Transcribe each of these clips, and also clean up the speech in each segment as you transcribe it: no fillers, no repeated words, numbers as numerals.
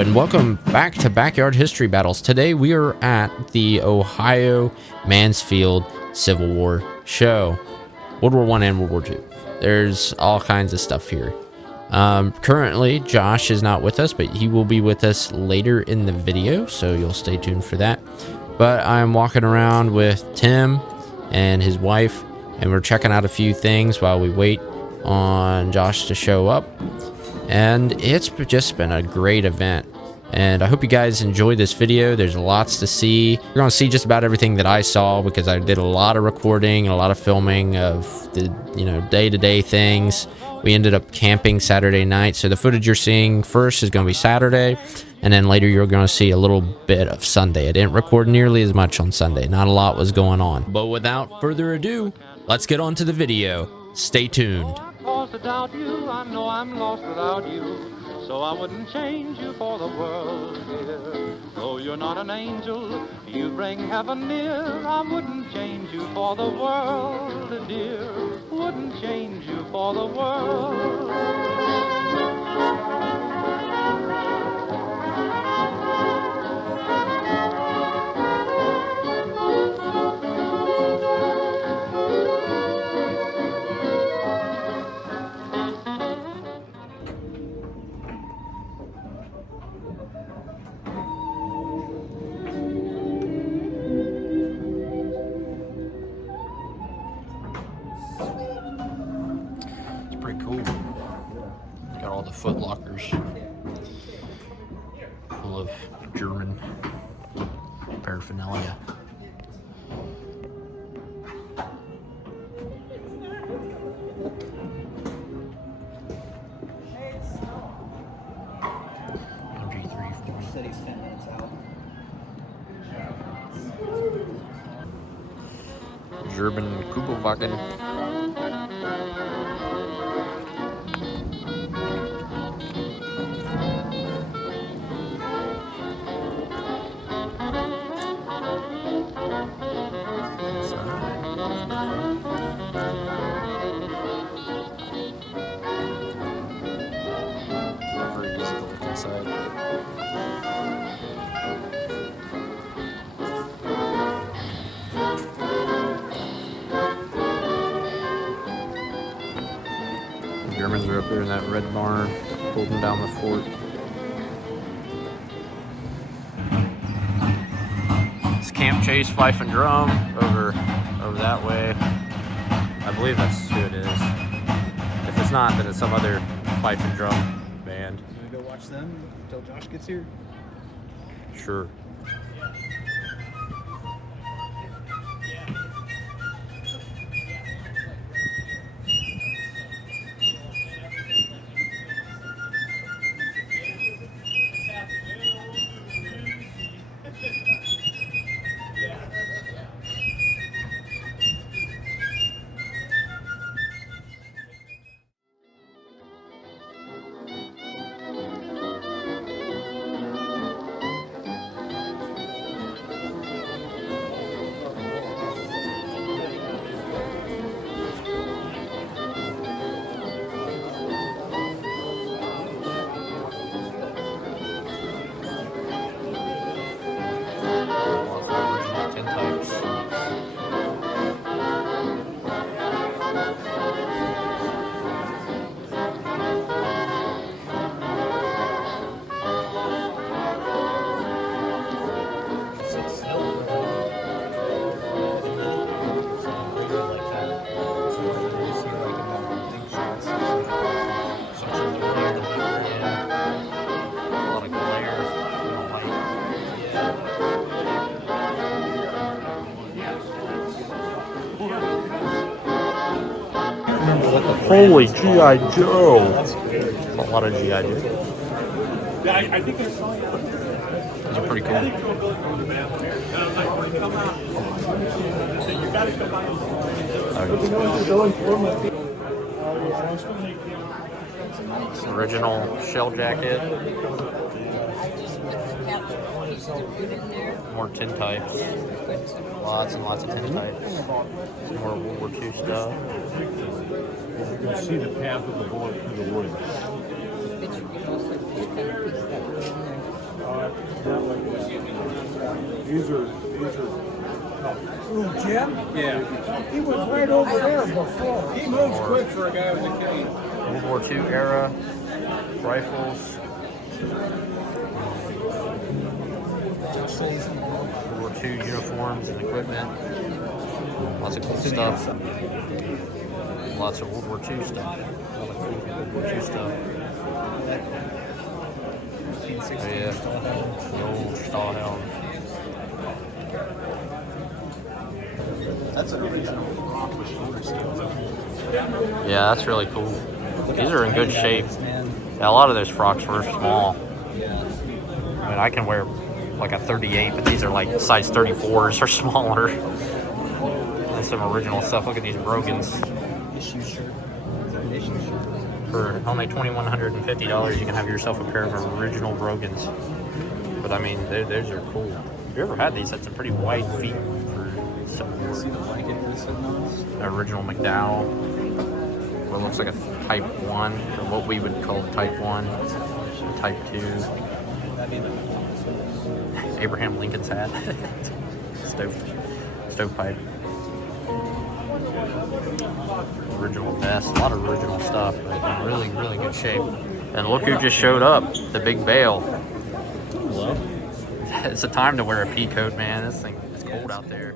and welcome back to Backyard History Battles. Today we are at the Ohio Mansfield Civil War show. World War I and World War II. There's all kinds of stuff here. Currently, Josh is not with us, but he will be with us later in the video, so you'll stay tuned for that. But I'm walking around with Tim and his wife, and we're checking out a few things while we wait on Josh to show up. And it's just been a great event, and I hope you guys enjoy this video. There's lots to see. You're gonna see just about everything that I saw, because I did a lot of recording and a lot of filming of the day-to-day things. We ended up camping Saturday night, so the footage you're seeing first is gonna be Saturday, and then later you're gonna see a little bit of Sunday. I didn't record nearly as much on Sunday. Not a lot was going on. But without further ado, let's get on to the video. Stay tuned. Without you, I know I'm lost without you, so I wouldn't change you for the world, dear. Though you're not an angel, you bring heaven near. I wouldn't change you for the world, dear. Wouldn't change you for the world. Got all the foot lockers full of German paraphernalia. MG3 Said he's 10 minutes out. German Kugelwagen. Germans are up there in that red barn, holding down the fort. It's Camp Chase Fife and Drum over that way. I believe that's who it is. If it's not, then it's some other Fife and Drum band. You wanna go watch them until Josh gets here? Sure. Holy G.I. Joe! That's a lot of G.I. Joe. Yeah, I think I saw you. Those are pretty cool. Original shell jacket. More tintypes. Lots and lots of tintypes. Some more World War II stuff. You can see the path of the bullet through the woods. But you can also just kind of piece that way in there. These are. Ooh, Jim? Yeah. He was right over there before. He moves quick for a guy with a cane. World War II era rifles. World War II uniforms and equipment. Lots of cool stuff. Lots of World War II stuff. A lot of cool World War II stuff. Oh yeah, the old Stahlhelm. That's an original rock with shoulder steel. Yeah, that's really cool. These are in good shape. Man. Yeah, a lot of those frocks were small. Yeah. I mean, I can wear like a 38, but these are like size 34s or smaller. And some original stuff. Look at these Brogans. Issue shirt. Issue shirt. For only $2,150, you can have yourself a pair of original Brogans. But I mean, those are cool. If you ever had these, had some pretty wide feet for some See the blanket they're sitting on? original McDowell. What looks like a Type 1, or what we would call Type 1, Type 2. Abraham Lincoln's hat. Stovepipe. Original vest, a lot of original stuff, but in really, really good shape. And look who just showed up, the big Bale. Hello? It's a time to wear a pea coat, man. This thing is cold out there.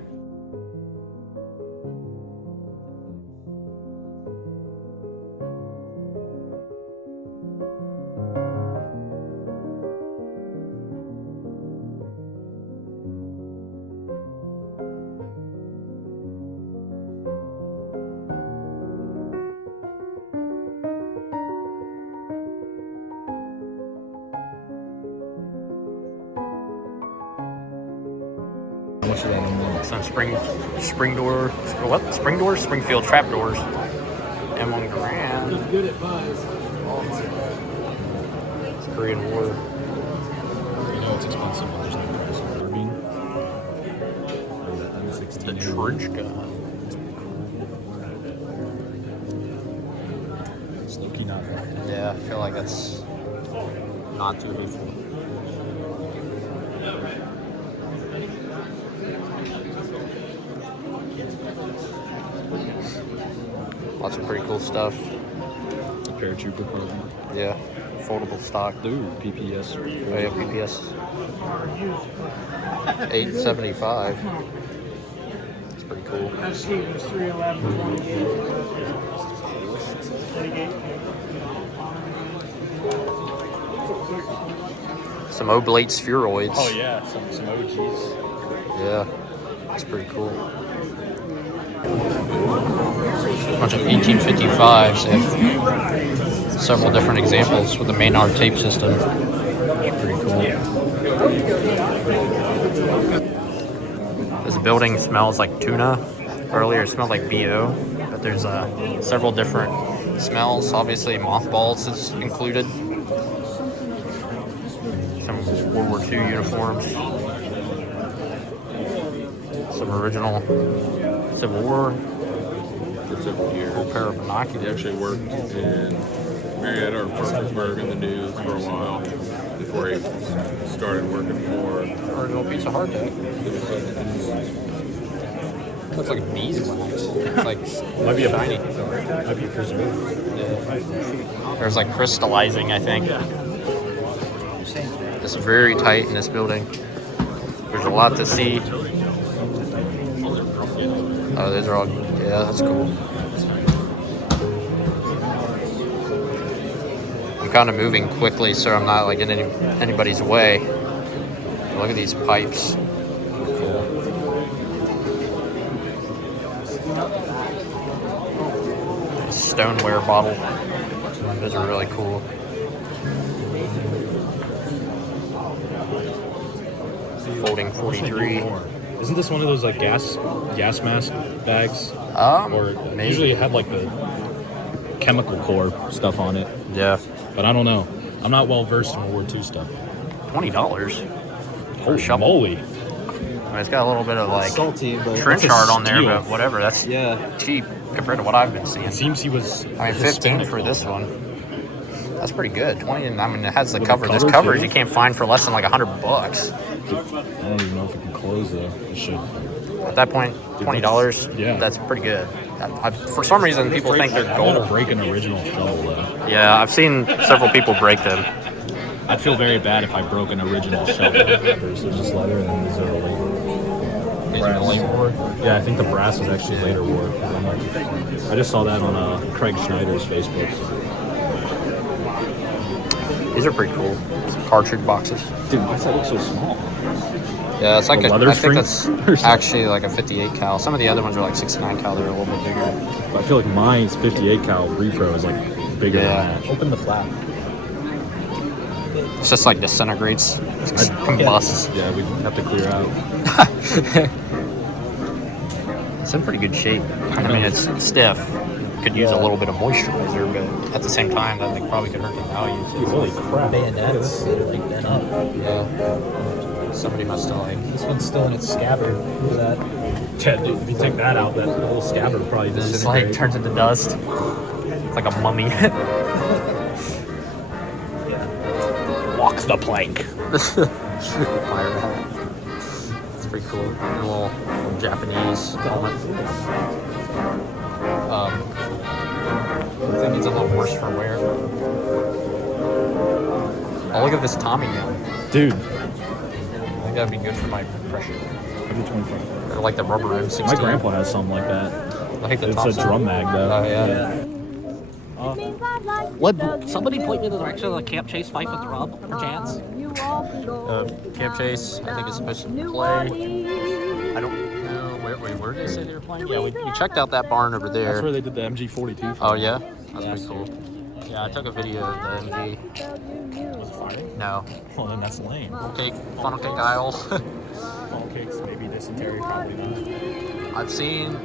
Some spring door, what? Spring doors? Springfield trap doors. M1 Grand. He's good at buzz. It's Korean War. You know it's expensive, but there's no price. Carbine. Or the M16. The trench gun. It's low-key not bad. Yeah, I feel like that's not too hateful. Lots of pretty cool stuff. Paratrooper program. Yeah, foldable stock. Ooh, PPS. Oh yeah, PPS 875. It's pretty cool. I see it was 311.28. Some oblate spheroids. Oh yeah, some OGs. Yeah, that's pretty cool. Bunch of 1855s. They have several different examples with the Maynard tape system. It's pretty cool. This building smells like tuna. Earlier it smelled like BO, but there's several different smells. Obviously mothballs is included. Some World War II uniforms. Some original Civil War. For several years. Full pair of He binoculars. actually worked in Marietta or Parkersburg in the news for a while before he started working for. Original piece of hardtack. Looks like a beeswax. It's like Might be a shiny. Might be preserved. There's like crystallizing, I think. It's very tight in this building. There's a lot to see. Oh, those are all, yeah, that's cool. I'm kind of moving quickly so I'm not like in anybody's way. Look at these pipes. Cool. Stoneware bottle. Those are really cool. Folding 43. Isn't this one of those like gas mask bags? Or Maybe. usually it had like the chemical core stuff on it, Yeah. but I don't know. I'm not well versed in World War II stuff. $20. Holy shovel. moly! I mean, it's got a little bit of like salty, but trench That's a art on there, steal. but whatever. That's yeah. cheap compared to what I've been seeing. It seems he was. I mean, 15 for this one. That's pretty good. 20, and I mean, it has the With cover. the This cover, covers too. you can't find for less than like $100. I don't even know if it can clothes though. It should. At that point, $20. Yeah. That's pretty good. For some reason, people think they're I don't want gold. to break an original shovel though. Yeah, I've seen several people break them. I'd feel very bad if I broke an original shovel versus just leather and then the zero weight. Yeah, I think the brass was actually later wore. I just saw that on Craig Schneider's Facebook. These are pretty cool. Some cartridge boxes. Dude, why does that look so small? Yeah, it's like A leather I think string? that's actually like a 58 cal. Some of the other ones are like 69 cal. They're a little bit bigger. But I feel like mine's 58 cal repro is like bigger Yeah. than that. Open the flap. It's just like disintegrates, combusts. Yeah, we have to clear out. It's in pretty good shape. I mean, it's stiff. Could use a little bit of moisturizer, but at the same time, that thing probably could hurt the values. Holy crap. Bayonets, like bent up. Yeah. Somebody must have like. This one's still in its scabbard. Look at that. Yeah, dude, if you take that out, that whole scabbard would probably This disintegrate. like turns into dust. It's like a mummy. Walk the plank. Fire hat. It's pretty cool. A little Japanese helmet. I think it's a little worse for wear. Oh, look at this Tommy gun. Dude. I think that'd be good for my pressure. Every 25. Or like the rubber M16. My grandpa has something like that. I think the It's top a side. drum mag though. Oh yeah. Somebody point me in the direction of the Camp Chase Fife with the Rub, perchance. Camp Chase, I think is supposed to play. I don't know. Where did they say they were playing? Yeah, we checked out that barn over there. That's where they did the MG42. Oh yeah, that's pretty cool. Yeah, I took a video of the MG. Was it firing? No, Well, then that's lame. funnel cake aisle. Funnel cakes, maybe dysentery, probably not. I've seen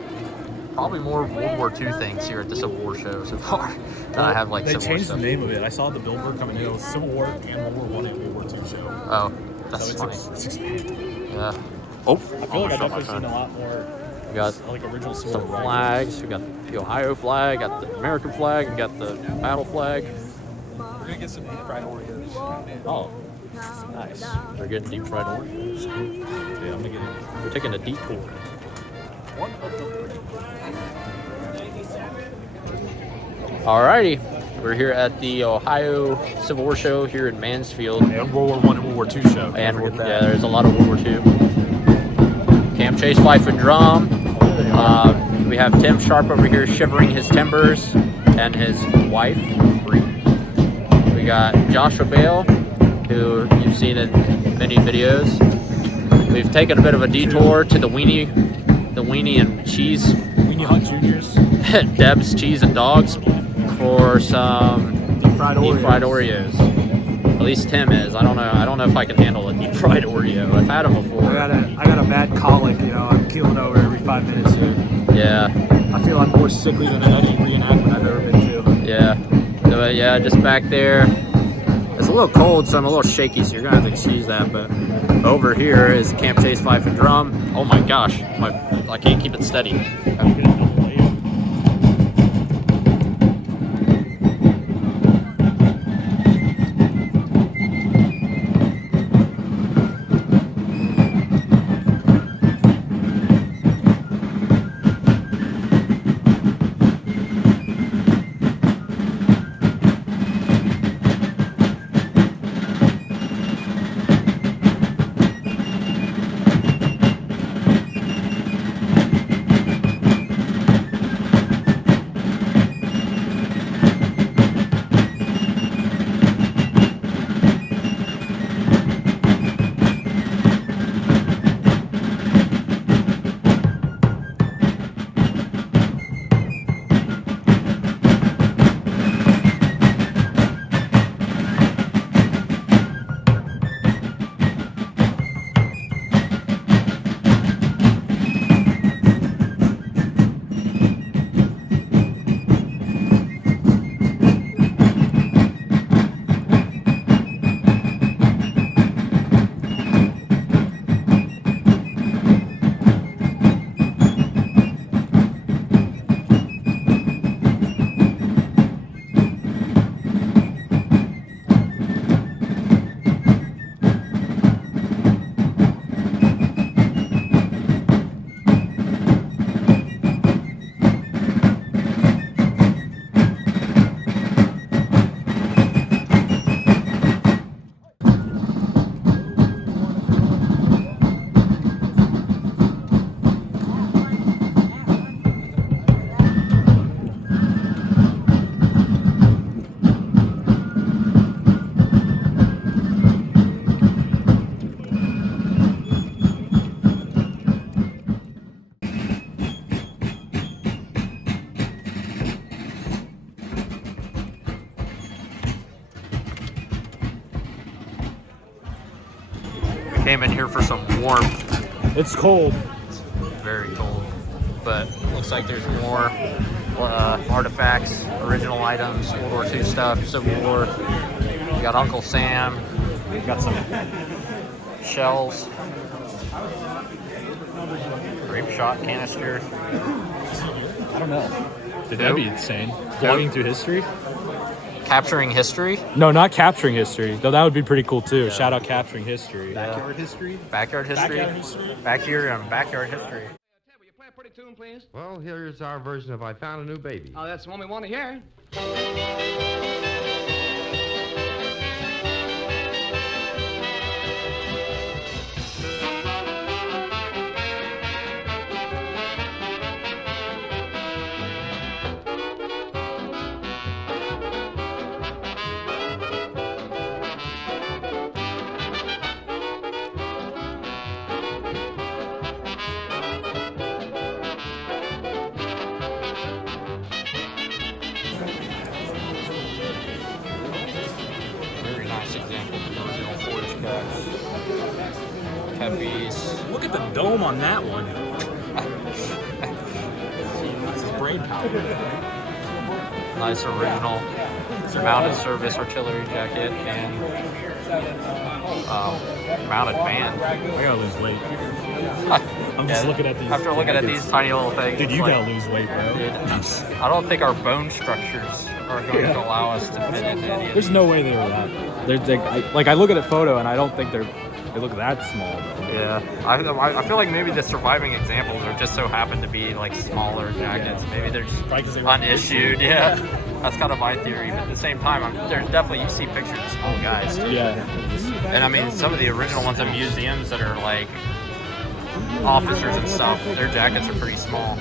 probably more World War II things here at the Civil War show so far than I have like They Civil War changed the stuff. name of it. I saw the billboard coming in. It was Civil War and World War I and World War II show. Oh, that's So funny. it's expanded. Yeah. Oh, I feel like I've definitely seen a lot more We got like original Civil some War flags. We got the Ohio flag, got the American flag, and got the battle flag. We're gonna get some fried Oreos. Oh, nice. They're getting deep fried Oreos. Yeah, I'm gonna get it. We're taking a detour. Alrighty, we're here at the Ohio Civil War show here in Mansfield. And World War I and World War II show. And yeah, there's a lot of World War II. Camp Chase Fife and Drum. We have Tim Sharp over here shivering his timbers and his wife. We got Joshua Bale, who you've seen in many videos. We've taken a bit of a detour to the Weenie and Cheese, Weenie Hut Juniors. Deb's Cheese and Dogs for some Deep fried Oreos. At least Tim is. I don't know if I can handle a deep fried Oreo. I've had them before. I got a bad colic, you know. I'm keeling over every 5 minutes here. Yeah. I feel I'm more sickly than any reenactment I've ever been to. Yeah. So, yeah, just back there. It's a little cold, so I'm a little shaky, so you're gonna have to excuse that. But over here is Camp Chase Fife and Drum. Oh my gosh, I can't keep it steady. came in here for some warmth. It's cold. Very cold, but looks like there's more artifacts, original items, World War II stuff, Civil War. We got Uncle Sam. We've got some shells, grape shot canister. I don't know. Dude, that'd be insane. Vlogging through history? Capturing history? No, not capturing history. Though that would be pretty cool too. Shout out capturing history. Backyard history? Backyard history? Backyard history? Backyard history. Will you play a pretty tune, please? Well, here's our version of I Found a New Baby. Oh, that's the one we want to hear. Very nice example of the original forged caps. Cappies. Look at the dome on that one. This is brain power. Nice original mounted service artillery jacket and mounted band. I gotta lose weight. I'm just looking at these. After looking at these tiny little things, Dude, it's you like, gotta lose weight, bro. dude, I don't think our bone structures are going to allow us to fit into any of There's these. no way they were that. I look at a photo and I don't think they look that small. Though. Yeah, I feel like maybe the surviving examples are just so happen to be like smaller jackets. Maybe they're just Probably 'cause they were unissued. Yeah, that's kind of my theory. But at the same time, there's definitely, you see pictures of small guys. Yeah. And I mean, some of the original ones in museums that are like officers and stuff, their jackets are pretty small.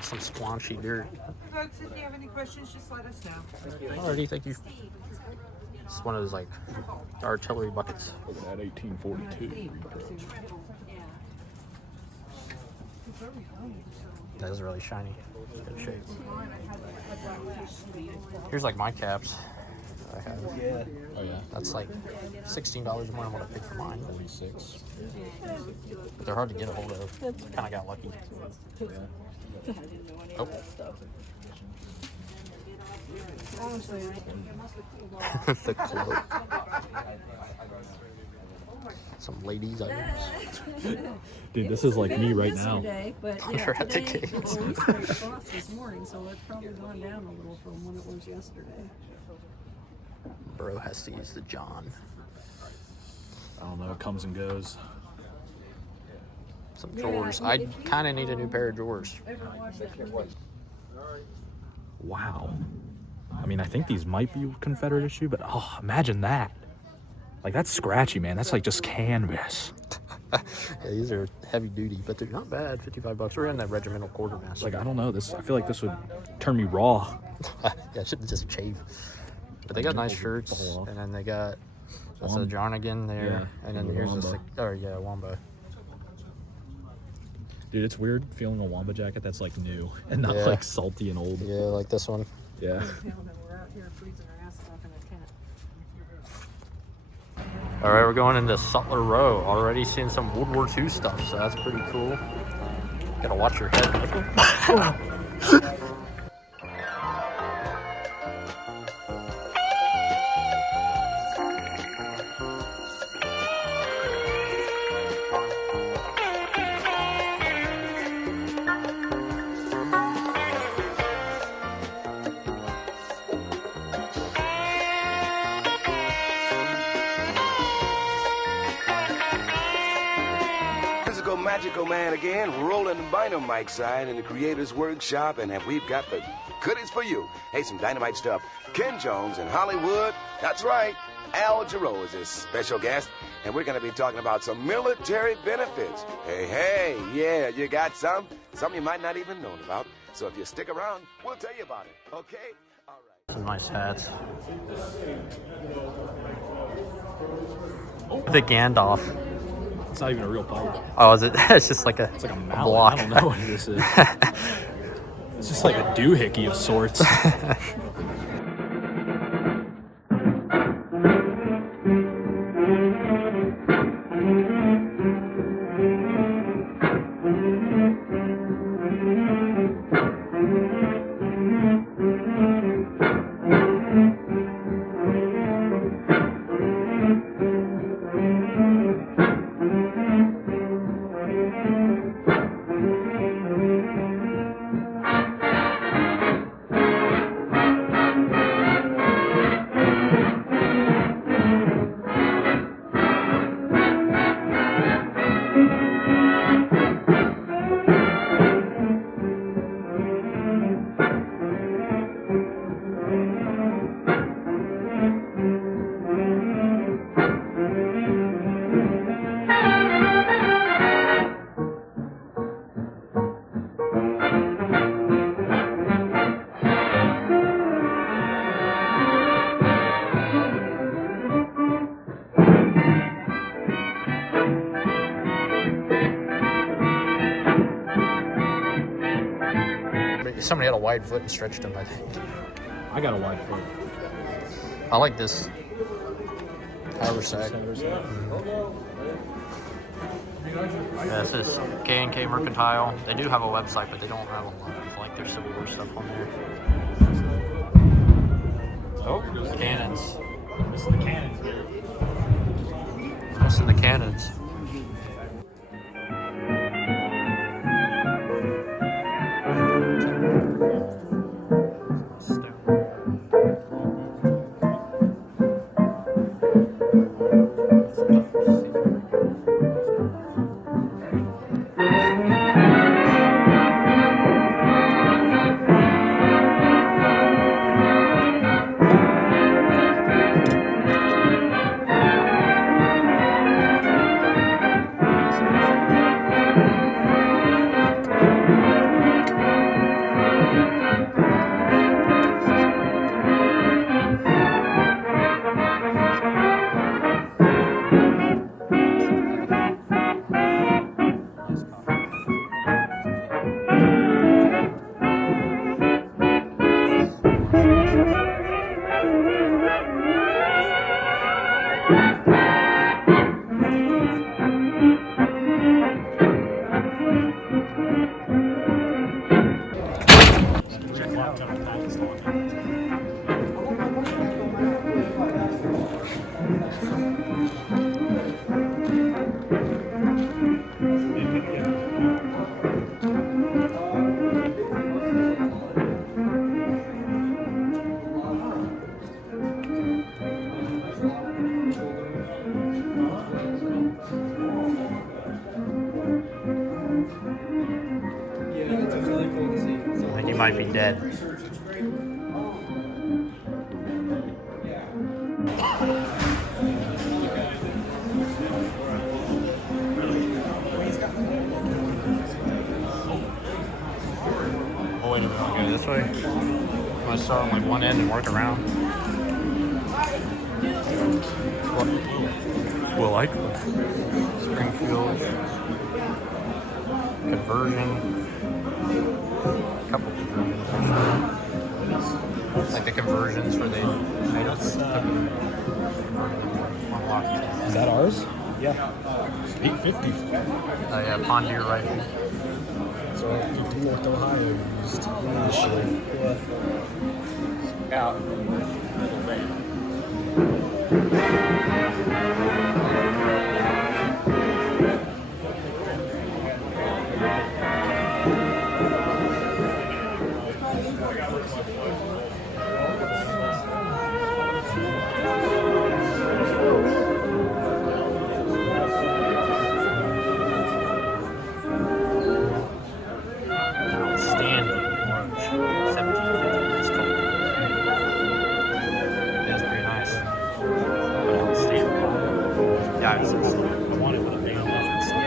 Some splanchy dirt. Folks, if you have any questions, just let us know. Alrighty, thank you. It's one of those like artillery buckets. Look at that 1842. That is really shiny. Good shape. Here's like my caps. I have. Oh yeah. That's like $16 more than what I paid for mine. 46. But they're hard to get a hold of. Kind of got lucky. Oh. The cloak. Some ladies' items. Dude, this is like me right now. You're at the gates. This morning, so it's probably gone down a little from when it was yesterday. Bro has to use the John. I don't know. It comes and goes. Some drawers. I kind of need a new pair of drawers. Wow. I mean, I think these might be Confederate issue, but oh, imagine that. Like, that's scratchy, man. That's like just canvas. Yeah, these are heavy duty, but they're not bad. $55. We're in that regimental quartermaster. Like, I don't know. I feel like this would turn me raw. Yeah, I should just shave. But they got nice shirts, and then they got that's a Jarnigan there, and then here's this like, oh yeah, Wamba. Dude, it's weird feeling a Wamba jacket that's like new and not like salty and old. Yeah, like this one. Yeah. We're out here freezing our asses off in a tent. All right, we're going into Sutler Row. Already seeing some World War II stuff, so that's pretty cool. Gotta watch your head. Magical Man again, rolling dynamite side in the Creator's Workshop, and we've got the goodies for you. Hey, some dynamite stuff. Ken Jones in Hollywood. That's right. Al Jarreau is his special guest, and we're going to be talking about some military benefits. Hey, yeah, you got some you might not even know about. So if you stick around, we'll tell you about it, okay? All right. Some nice hats. The Gandalf. It's not even a real pirate. Oh, is it? It's just like a, It's like a mallet. block. I don't know what this is. It's just like a doohickey of sorts. Somebody had a wide foot and stretched him, I think. I got a wide foot. I like this haversack. Yeah, this is K&K Mercantile. They do have a website, but they don't have a lot of like their Civil War stuff on there. Oh, the cannons. Missing the cannons. Missing the cannons. Might be dead. Oh, wait a minute, I'll go this way. I'm gonna start on like one end and work around. Well, like Springfield conversion. Couple conversions. Like the conversions where they made us unlocked. Is that ours? Yeah. 850. Oh yeah, Pondeer rifle. So 54th Ohio used initially. Yeah. guys. I want it with a band and stuff.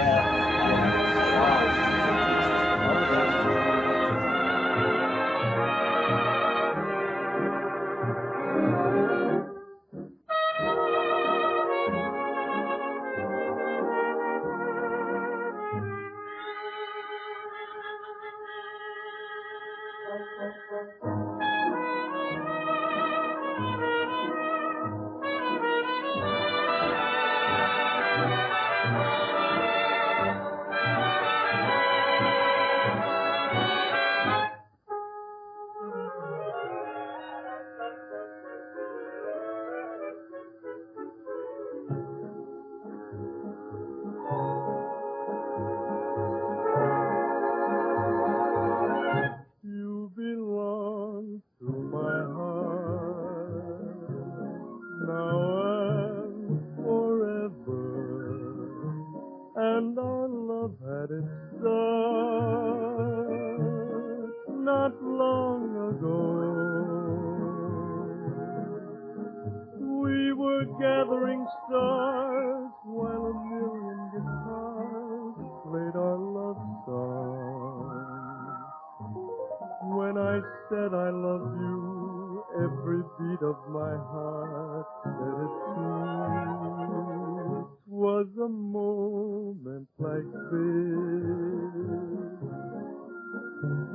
You belong to my heart now and forever, and our love had its start not long ago. We were gathering stars while a million guitars played our love song. When I said I love you, every beat of my heart said it too. It was a moment like this.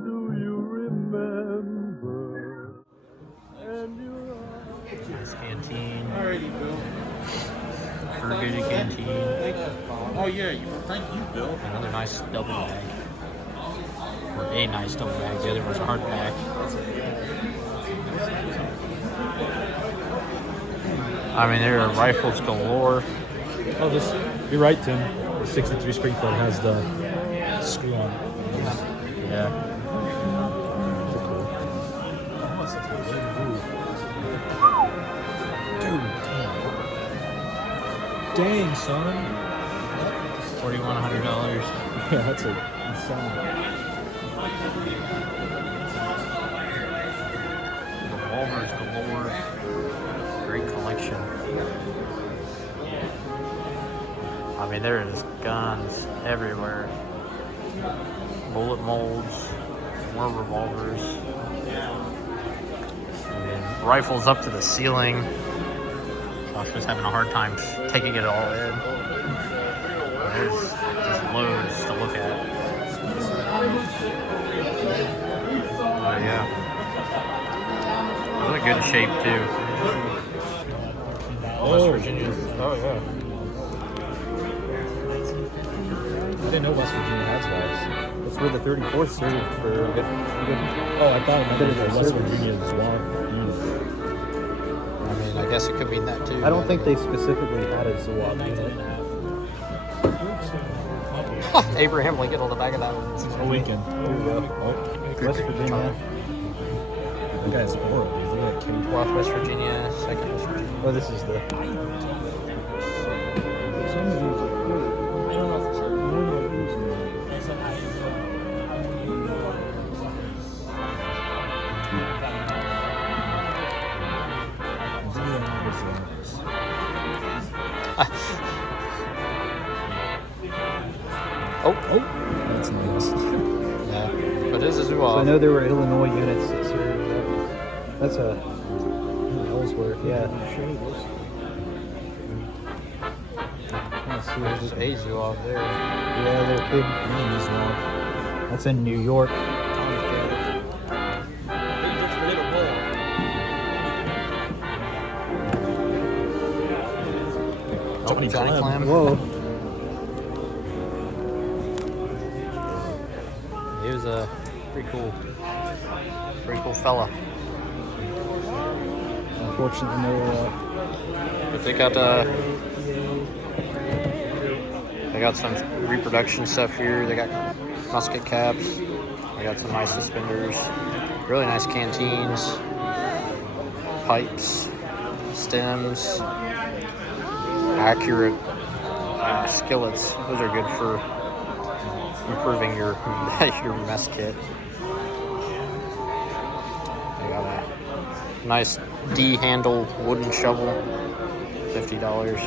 Do you remember? And your eyes. Nice canteen. Alrighty, Bill. Burger canteen. Oh yeah, thank you, Bill. Another nice double bag. Or a nice double bag. The other was a hard bag. I mean, there are rifles galore. Oh, this. You're right, Tim. The 63 Springfield has the screw on. Yeah. Dang, son. $4,100. Yeah, that's insane. Revolvers galore. Great collection. I mean, there is guns everywhere. Bullet molds, more revolvers. I mean, rifles up to the ceiling. Josh was having a hard time taking it all in. There's just loads to look at. But yeah. Really good shape too. West Virginia. Oh yeah. I didn't know West Virginia has wives. That's where the 34th served for a good. Oh, I thought it was West Virginia's wife. I mean, I guess it could mean that too. I don't think they specifically had a Zawab unit. Abraham Lincoln on the back of that one. Lincoln. There you go. Oh, West Virginia. That guy's horrible. He's like King 12th West Virginia, 2nd West Virginia. Oh, this is the. Some of these are cool. I don't know for sure. None of these Oh, that's nice. Yeah, but this is So I know there were Illinois units that served. That's a Ellsworth, yeah. There's a Zouave there. Yeah, little kid. That's in New York. Johnny Clam. Whoa. He was a pretty cool fella. Unfortunately, no. But they got some reproduction stuff here. They got musket caps. They got some nice suspenders. Really nice canteens, pipes, stems, accurate skillets. Those are good for improving your your mess kit. They got a nice D-handle wooden shovel, $50.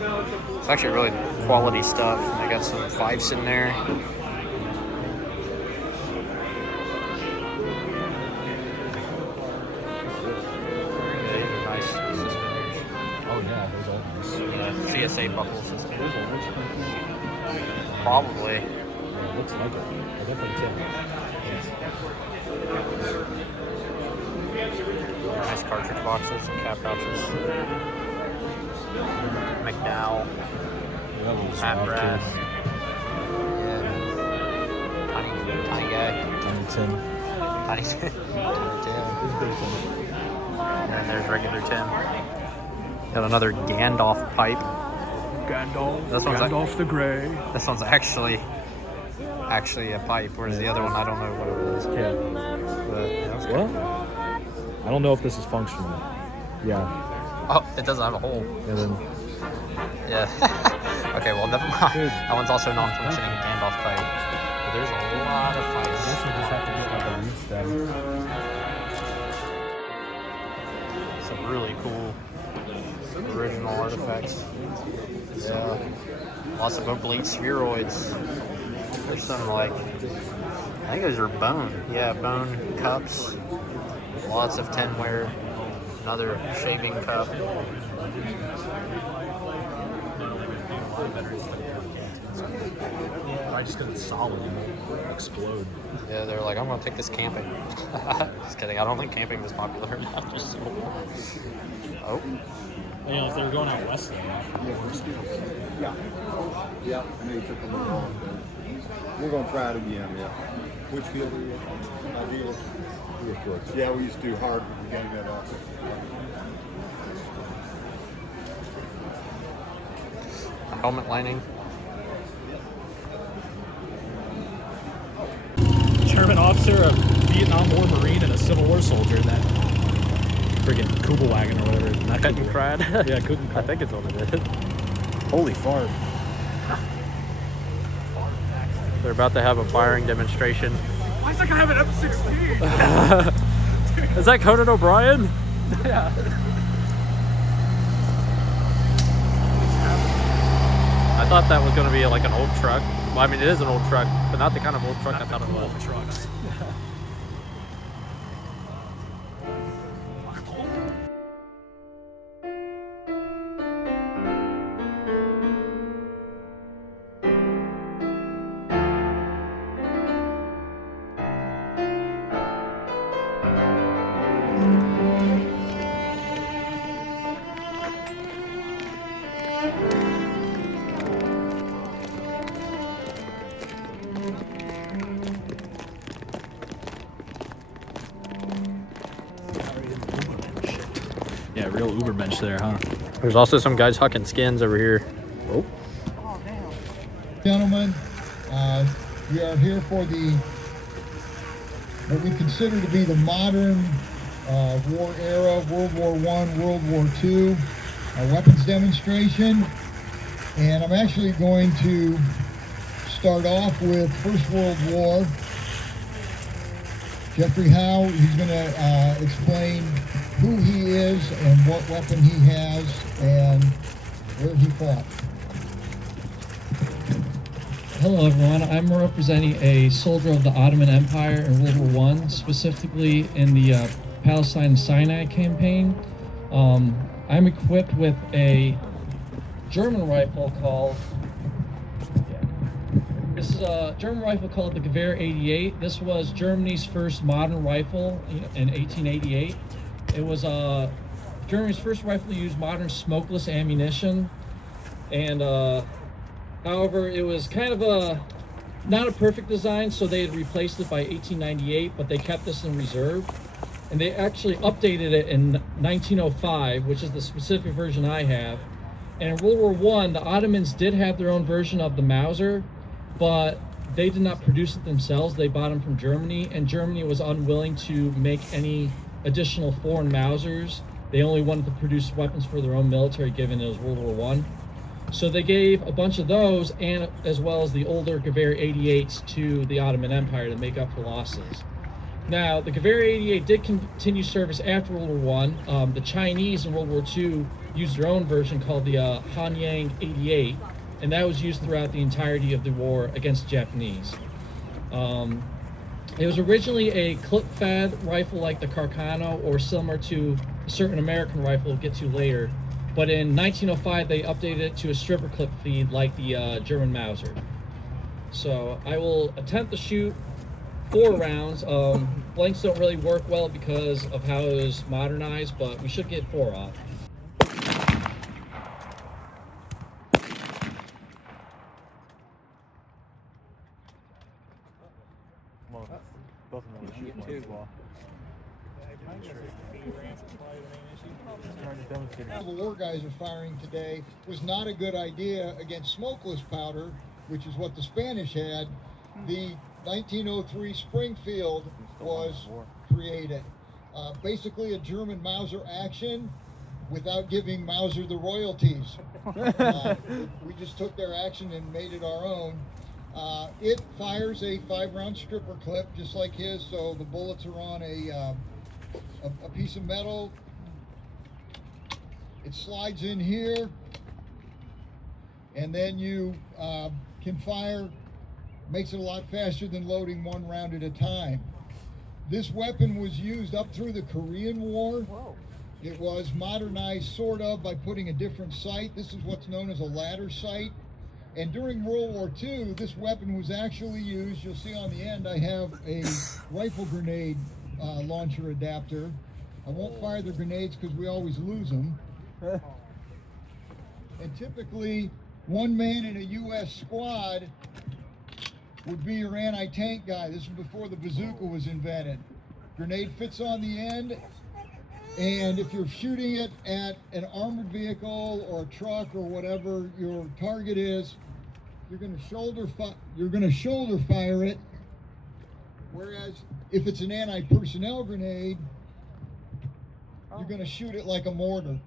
It's actually really quality stuff. They got some fifes in there. Nice suspenders. Oh yeah, those are nice. Yeah, CSA buckle suspenders. Probably. Yeah, it looks like it. I definitely can. Nice cartridge boxes and cap pouches. McDowell. Matt Brass. Yeah. Tiny guy. Tiny Tim. Tiny Tim. This big Tim. And then there's regular Tim. Got another Gandalf pipe. Gandalf the Grey. This one's actually a pipe, whereas the other one I don't know what it is. Yeah. But yeah, that's What? I don't know if this is functional. Yeah. Oh, it doesn't have a hole. And then Yeah. Okay, well, never mind. Dude. That one's also non-functioning Gandalf pipe. But there's a lot of I fights. guess we just have to get like a reed stem. Some really cool original artifacts. Yeah. Lots of oblate spheroids. There's some like, I think those are bone. Yeah, bone cups. Lots of tinware. Another shaving cup. I just got it solid and explode. Yeah, they're like, I'm gonna take this camping. Just kidding. I don't think camping was popular enough. Just Civil War. Oh. You know, if they were going out west, then Yeah. Yeah, I know you took them off. We're going to try it again, yeah. Which field are you at? Ideal. Yeah, we used to do hard, but we gave that up. A helmet lining. German officer, a Vietnam War Marine, and a Civil War soldier in that friggin' Kubelwagen or whatever. Not Kuttenkrad? Yeah, Kuttenkrad. I think it's what it is. Holy fart. They're about to have a firing demonstration. Why is that guy have an M16? Is that Conan O'Brien? Yeah. I thought that was going to be like an old truck. Well, I mean, it is an old truck, but not the kind of old truck I thought it was. Trucks. Yeah, real Ubermensch there, huh? There's also some guys hucking skins over here. Oh. Gentlemen, we are here for what we consider to be the modern war era, World War I, World War II, weapons demonstration. And I'm actually going to start off with First World War. Jeffrey Howe, he's going to explain who he is and what weapon he has and where he fought. Hello everyone, I'm representing a soldier of the Ottoman Empire in World War I, specifically in the Palestine Sinai campaign. I'm equipped with a German rifle called, this is a German rifle called the Gewehr 88. This was Germany's first modern rifle in 1888. It was Germany's first rifle to use modern smokeless ammunition, and however, it was kind of not a perfect design, so they had replaced it by 1898, but they kept this in reserve. And they actually updated it in 1905, which is the specific version I have. And in World War I, the Ottomans did have their own version of the Mauser, but they did not produce it themselves. They bought them from Germany, and Germany was unwilling to make any additional foreign Mausers. They only wanted to produce weapons for their own military, given it was World War I. So they gave a bunch of those, and as well as the older Gewehr 88s to the Ottoman Empire to make up for losses. Now, the Gewehr 88 did continue service after World War I. The Chinese in World War II used their own version called the Hanyang 88, and that was used throughout the entirety of the war against the Japanese. It was originally a clip-fed rifle like the Carcano, or similar to a certain American rifle we'll get to later, but in 1905 they updated it to a stripper clip feed like the German Mauser. So I will attempt to shoot 4 rounds. Blanks don't really work well because of how it was modernized, but we should get 4 off. Both of them want to shoot one as well. The war guys are firing today was not a good idea against smokeless powder, which is what the Spanish had. The 1903 Springfield was created. Basically a German Mauser action without giving Mauser the royalties. We just took their action and made it our own. It fires a 5-round stripper clip just like his, so the bullets are on a piece of metal. It slides in here, and then you can fire. Makes it a lot faster than loading 1 round at a time. This weapon was used up through the Korean War. Whoa. It was modernized sort of by putting a different sight. This is what's known as a ladder sight. And during World War II, this weapon was actually used. You'll see on the end I have a rifle grenade launcher adapter. I won't fire the grenades because we always lose them. And typically, 1 man in a U.S. squad would be your anti-tank guy. This is before the bazooka was invented. Grenade fits on the end, and if you're shooting it at an armored vehicle or a truck or whatever your target is, you're going to shoulder fire it. Whereas if it's an anti-personnel grenade, you're going to shoot it like a mortar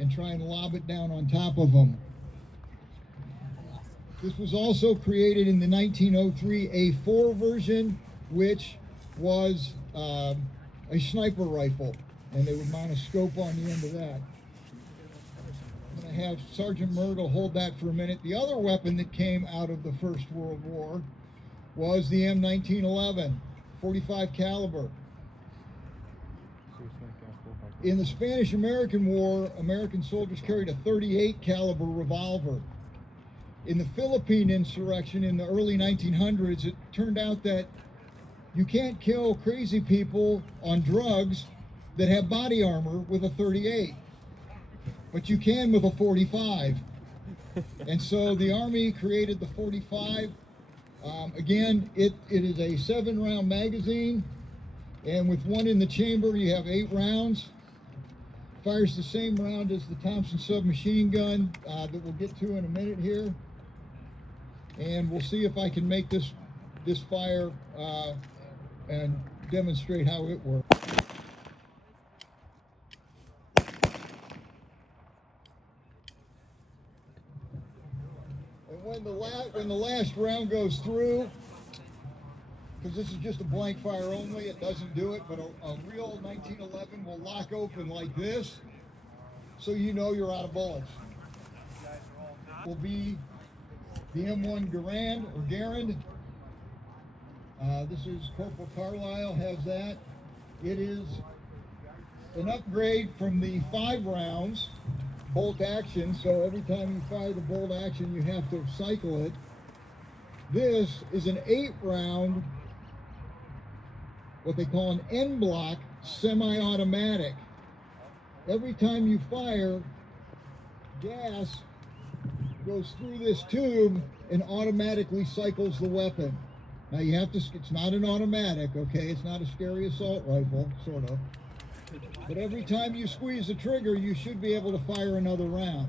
and try and lob it down on top of them. This was also created in the 1903 A4 version, which was a sniper rifle, and they would mount a scope on the end of that. I'm going to have Sergeant Myrtle hold that for a minute. The other weapon that came out of the First World War was the M1911, 45 caliber. In the Spanish-American War, American soldiers carried a 38 caliber revolver. In the Philippine insurrection in the early 1900s, it turned out that you can't kill crazy people on drugs that have body armor with a 38, but you can with a 45. And so the Army created the 45. Again, it is a 7-round magazine, and with 1 in the chamber, you have 8 rounds. Fires the same round as the Thompson submachine gun that we'll get to in a minute here. And we'll see if I can make this fire and demonstrate how it works. And when the last round goes through, because this is just a blank fire only, it doesn't do it, but a real 1911 will lock open like this, so you know you're out of bullets. Will be the M1 Garand. This is Corporal Carlisle has that. It is an upgrade from the 5 rounds bolt action, so every time you fire the bolt action you have to cycle it. This is an 8-round, what they call an N block semi-automatic. Every time you fire, gas goes through this tube and automatically cycles the weapon. Now you have to, it's not an automatic, okay? It's not a scary assault rifle, sort of. But every time you squeeze the trigger, you should be able to fire another round.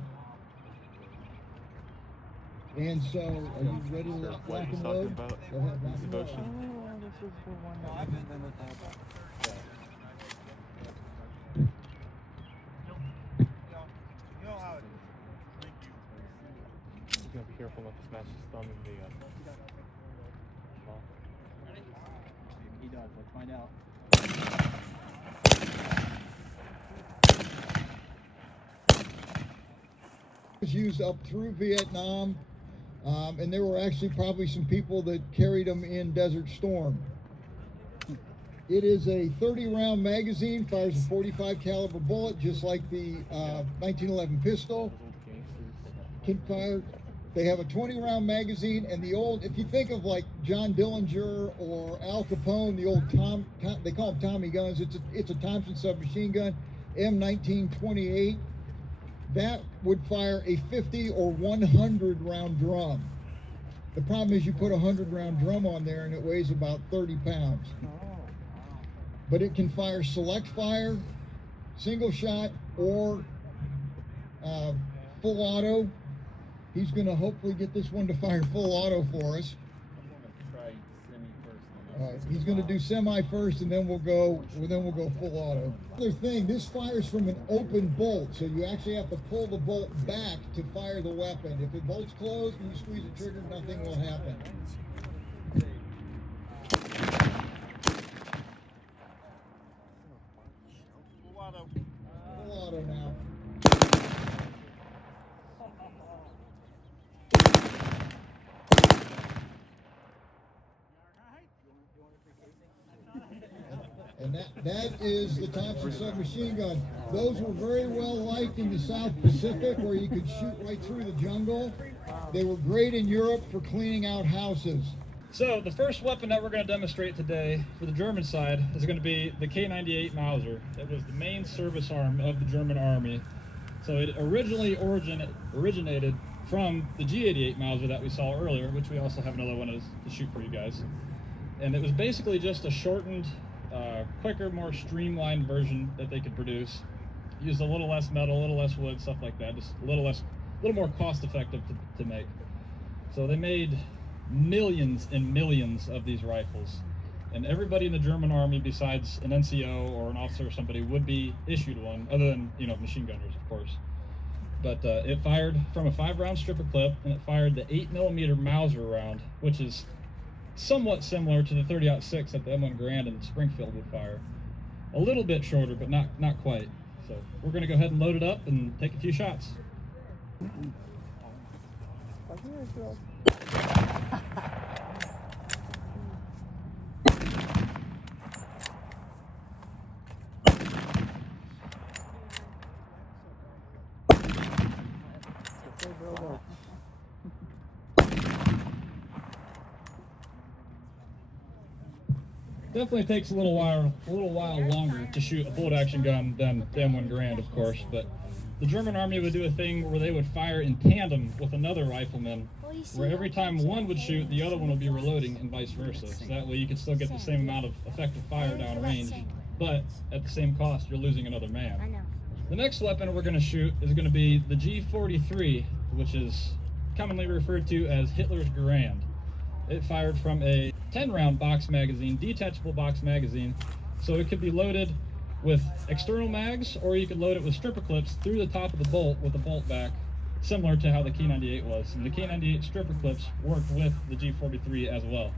And so, are you ready to lock and load? Go ahead, lock and load. This is the one that I've been about. You gotta be careful not to smash his thumb in the does. Let's find out. Was used up through Vietnam, and there were actually probably some people that carried them in Desert Storm. It is a 30-round magazine, fires a 45 caliber bullet, just like the 1911 pistol. Can fire. They have a 20-round magazine, and the old, if you think of like John Dillinger or Al Capone, the old they call them Tommy guns. It's a Thompson submachine gun, M1928. That would fire a 50 or 100 round drum. The problem is you put a 100 round drum on there and it weighs about 30 pounds. But it can fire select fire, single shot, or full auto. He's going to hopefully get this one to fire full auto for us. He's going to do semi first, and then we'll go full auto. Other thing, this fires from an open bolt, so you actually have to pull the bolt back to fire the weapon. If the bolt's closed and you squeeze the trigger, nothing will happen. Full auto now. And that is the Thompson submachine gun. Those were very well liked in the South Pacific, where you could shoot right through the jungle. They were great in Europe for cleaning out houses. So the first weapon that we're going to demonstrate today for the German side is going to be the K98 Mauser. It was the main service arm of the German army. So it originally originated from the G88 Mauser that we saw earlier, which we also have another one to shoot for you guys. And it was basically just a shortened, quicker, more streamlined version that they could produce. Used a little less metal, a little less wood, stuff like that. Just a little more cost effective to make. So they made millions and millions of these rifles. And everybody in the German army, besides an NCO or an officer or somebody, would be issued one, other than, machine gunners, of course. But it fired from a 5-round stripper clip, and it fired the 8mm Mauser round, which is somewhat similar to the 30-06 that the M1 Garand in Springfield would fire. A little bit shorter, but not quite. So we're going to go ahead and load it up and take a few shots. Definitely takes a little while longer to shoot a bolt action gun than the M1 Garand, of course, but the German army would do a thing where they would fire in tandem with another rifleman, where every time one would shoot, the other one would be reloading, and vice versa. So that way you could still get the same amount of effective fire down range, but at the same cost, you're losing another man. The next weapon we're going to shoot is going to be the G43, which is commonly referred to as Hitler's Garand. It fired from a 10-round box magazine, detachable box magazine, so it could be loaded with external mags, or you could load it with stripper clips through the top of the bolt with the bolt back, similar to how the K98 was. And the K98 stripper clips worked with the G43 as well.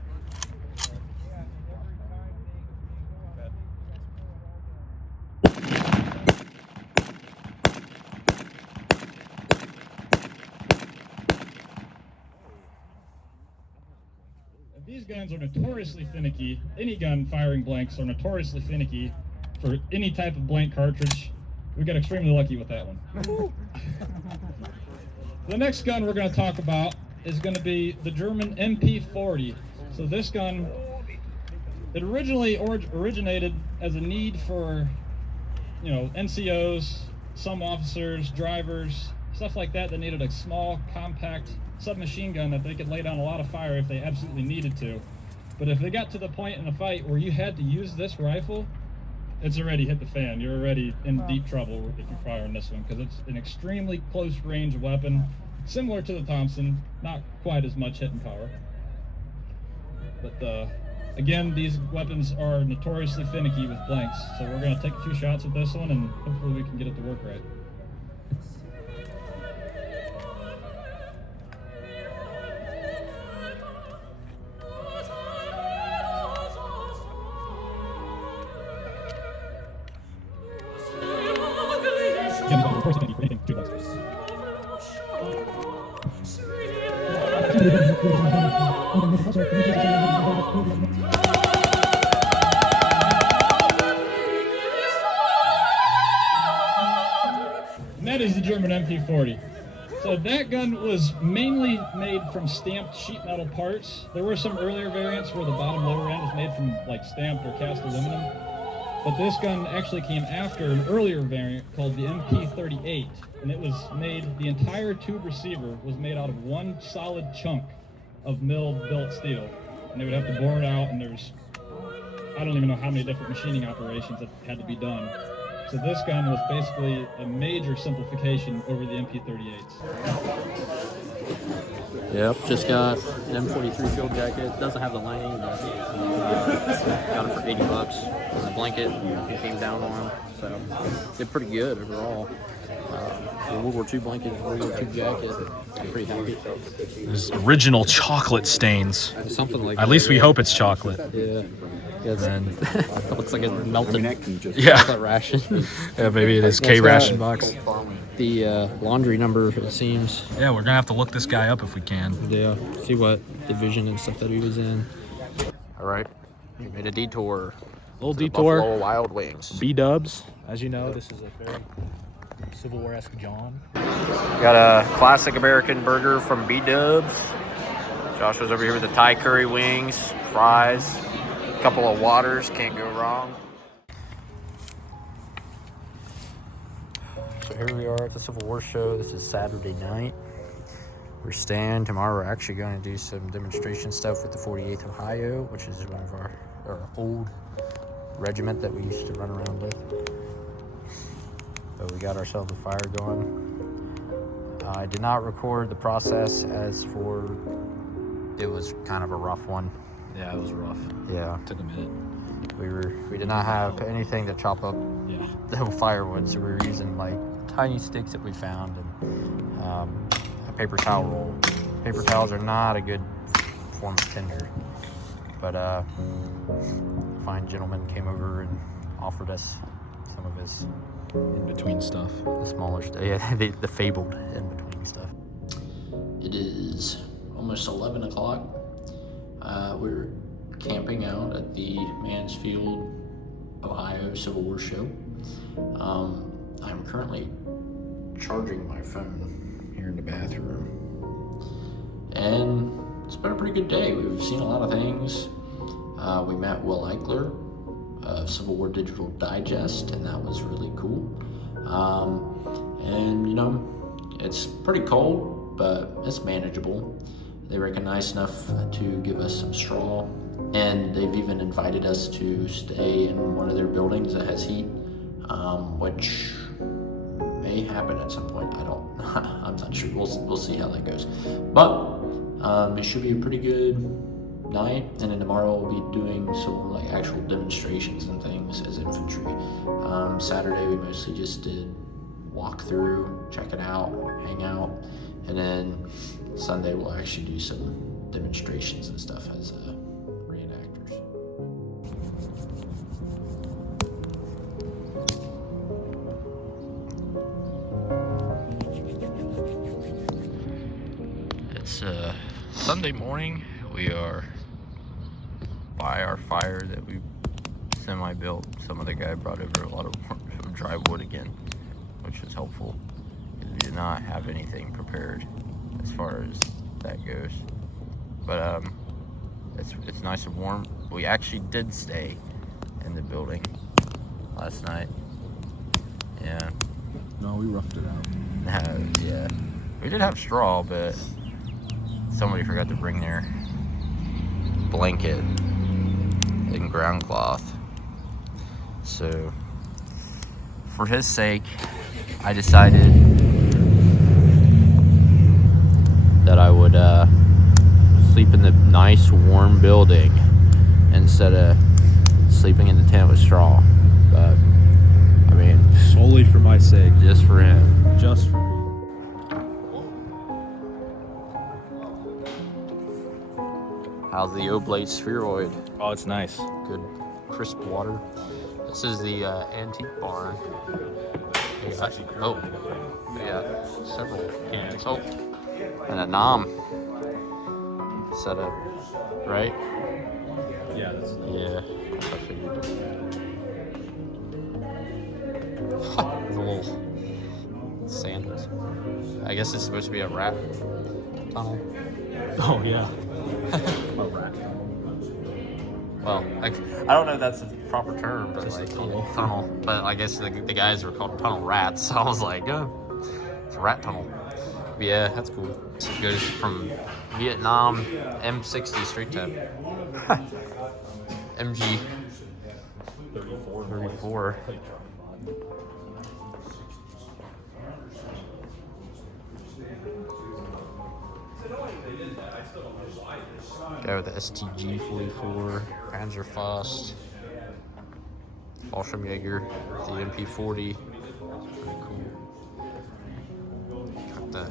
These guns are notoriously finicky. Any gun firing blanks are notoriously finicky for any type of blank cartridge. We got extremely lucky with that one. The next gun we're going to talk about is going to be the German MP40. So this gun, it originally originated as a need for, NCOs, some officers, drivers, stuff like that needed a small, compact submachine gun that they could lay down a lot of fire if they absolutely needed to. But if they got to the point in a fight where you had to use this rifle, it's already hit the fan. You're already in deep trouble if you're firing this one, because it's an extremely close range weapon, similar to the Thompson, not quite as much hitting power. But again, these weapons are notoriously finicky with blanks, so we're going to take a few shots with this one and hopefully we can get it to work right. And that is the German MP40. So that gun was mainly made from stamped sheet metal parts. There were some earlier variants where the bottom lower end was made from like stamped or cast aluminum. But this gun actually came after an earlier variant called the MP38. And it was made, the entire tube receiver was made out of one solid chunk of milled built steel. And they would have to bore it out, and there's, I don't even know how many different machining operations that had to be done. So this gun was basically a major simplification over the MP38s. Yep, just got an M43 field jacket. Doesn't have the lining, but got it for $80. There's a blanket it came down on, so did pretty good overall. The World War II blanket, World War II jacket, I'm pretty happy. There's original chocolate stains. Something like At that. least we hope it's chocolate. Yeah. And it looks like it's melted. Yeah. Ration. Yeah, maybe it is K ration box. The laundry number, it seems. Yeah, we're gonna have to look this guy up if we can. Yeah, see what division and stuff that he was in. All right, we made a detour. Little to the detour. Buffalo Wild Wings. B-dubs. As you know, this is a very Civil War-esque John. Got a classic American burger from B-dubs. Josh was over here with the Thai curry wings, fries, a couple of waters, can't go wrong. So here we are at the Civil War show. This is Saturday night. We're staying. Tomorrow we're actually going to do some demonstration stuff with the 48th Ohio, which is one of our old regiment that we used to run around with. So we got ourselves a fire going. I did not record the process as for, it was kind of a rough one. Yeah, it was rough. Yeah. Took a minute. We did not have anything to chop up the firewood, so we were using like tiny sticks that we found and a paper towel roll. Paper towels are not a good form of tinder, but a fine gentleman came over and offered us some of his in-between stuff. The smaller stuff, yeah, the fabled in-between stuff. It is almost 11 o'clock. We're camping out at the Mansfield, Ohio Civil War show. I'm currently charging my phone here in the bathroom. And it's been a pretty good day. We've seen a lot of things. We met Will Eichler of Civil War Digital Digest, and that was really cool. And you know, it's pretty cold, but it's manageable. They were nice enough to give us some straw, and they've even invited us to stay in one of their buildings that has heat, which may happen at some point. I'm not sure. We'll see how that goes. But it should be a pretty good night, and then tomorrow we'll be doing some like actual demonstrations and things as infantry. Saturday we mostly just did walk through, check it out, hang out, and then Sunday we'll actually do some demonstrations and stuff as reenactors. It's Sunday morning. We are by our fire that we semi-built. Some other guy brought over a lot of dry wood again, which was helpful because we did not have anything prepared as far as that goes. But it's nice and warm. We actually did stay in the building last night. Yeah. No, we roughed it out. Yeah. We did have straw, but somebody forgot to bring their blanket and ground cloth. So for his sake, I decided that I would sleep in the nice warm building instead of sleeping in the tent with straw. But I mean, solely for my sake, just for him. Just for me. How's the Oblate spheroid? Oh, it's nice. Good crisp water. This is the antique barn. Oh, yeah, several cans. Oh, and a nom. setup, right? Yeah, that's Yeah, I figured. The little sandals. I guess it's supposed to be a rat tunnel. Oh yeah. A rat. Well, like, I don't know if that's the proper term, but Just a like tunnel. But I guess the guys were called tunnel rats, so I was like, oh, it's a rat tunnel. But yeah, that's cool. It goes from Vietnam M60 straight to MG 34. Guy with the STG 44, Panzerfaust, Fallschirmjäger, the MP40. Pretty cool. Got the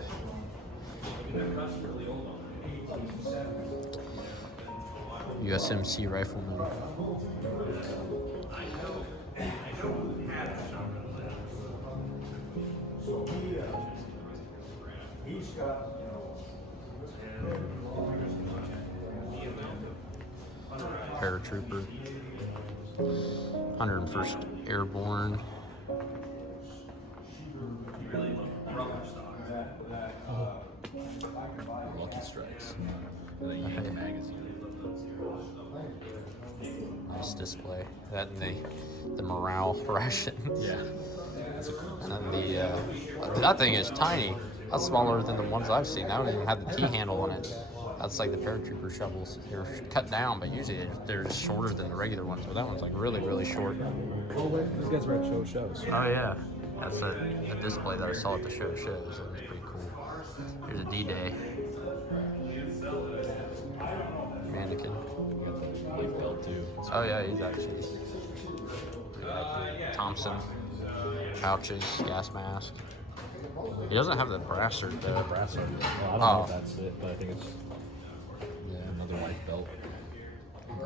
USMC rifleman. Paratrooper, 101st Airborne. Lucky Strikes. The Yankee magazine. Nice display. That and the morale ration. Yeah. That's a cool. And then that thing is tiny. That's smaller than the ones I've seen. That one even had the T-handle on it. That's like the paratrooper shovels. They're cut down, but usually they're just shorter than the regular ones. But that one's like really, really short. These guys were at shows. Oh yeah, that's a display that I saw at the shows. It was pretty cool. Here's a D-Day mannequin. Life belt too. Oh yeah, he's actually Thompson pouches, gas mask. He doesn't have the brass or the brass. Well, I don't know if that's it, but I think it's another life belt.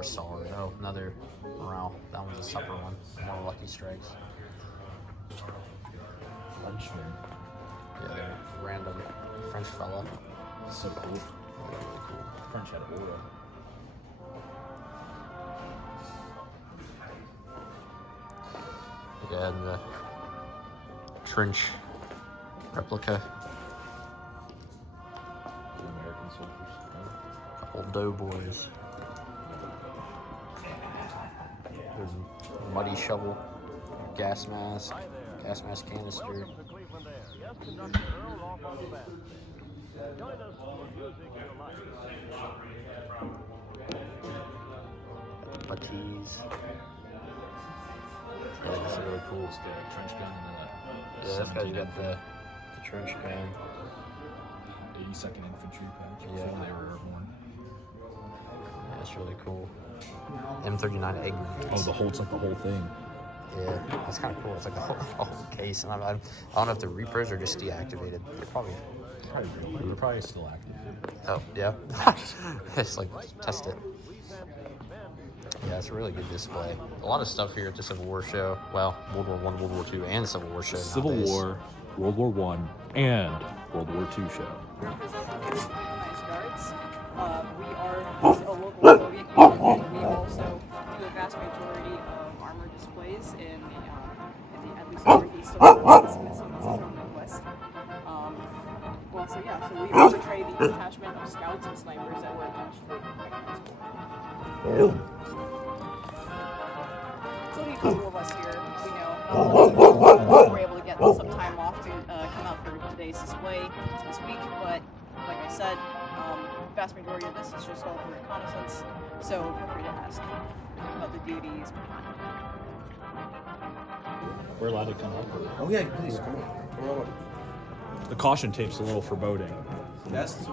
Solid. Oh, another morale. That one's a supper one. More Lucky Strikes. Frenchman. Yeah, they're random French fella. So cool. Really cool. French had aura. Yeah, and the trench replica. The American soldiers. Couple doughboys. There's a muddy shovel, gas mask canister. Battees. Yeah, this is really cool. This guy, trench gun and Yeah, this guy's got the trench gun. 82nd Infantry patch before Yeah. they were airborne. Yeah, that's really cool. M39 egg grenades. Oh, it's like the whole thing. Yeah, that's kind of cool. It's like the whole case. And I don't know if the repros are just deactivated. They're probably They're probably still active. Oh, yeah. It's like, test it. Yeah, it's a really good display. A lot of stuff here at the Civil War show. Well, World War I, World War II, and Civil War show Civil nowadays. War, World War I, and World War II show. Representing the Vietnamese Guards. We are a local Soviet community. We also do a vast majority of armor displays in at least northeast of the province and central Midwest. So we portray the detachment of scouts and snipers that were attached to the mechanized corps. So the couple of us here, we know, we're able to get some time off to come out for today's display this week, but like I said, vast majority of this is just all for reconnaissance, so feel free to ask about the duties. We're allowed to come up. Oh yeah, please come on. Come on. The caution tape's a little foreboding. That's to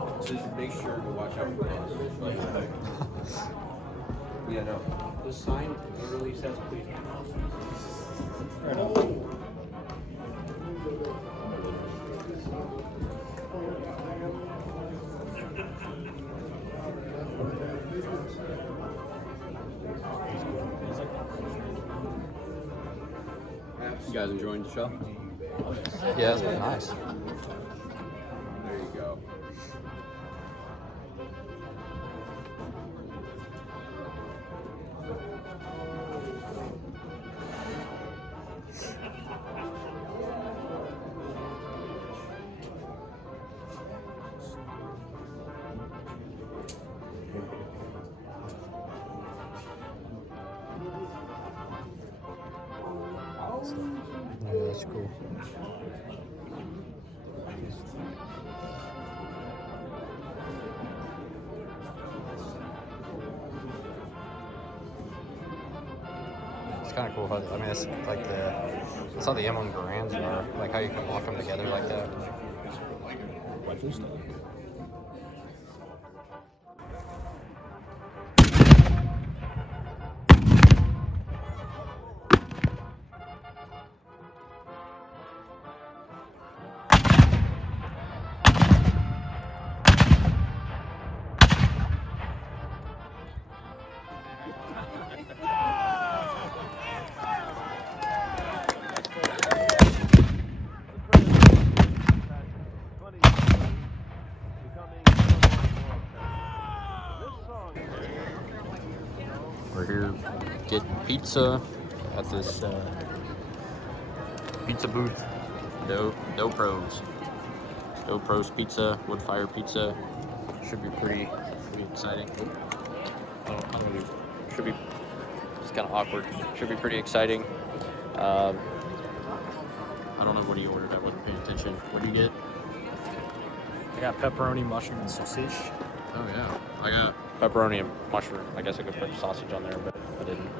make sure to watch out for us. Yeah, no. The sign literally says please come off. Fair enough. You guys enjoying the show? Yeah, it's been nice. There you go. cool. It's kind of cool how, I mean, it's like that's how the M1 Garands are, like how you can lock them together like that. Rifle stuff. We're here getting pizza at this pizza booth. Dough Pros. Dough Pros Pizza, wood fire pizza. Should be pretty exciting. Should be. It's kind of awkward. Should be pretty exciting. I don't know what you ordered. I wasn't paying attention. What do you get? I got pepperoni, mushroom, and sausage. Oh yeah, I got pepperoni and mushroom. I guess I could put sausage on there, but I didn't.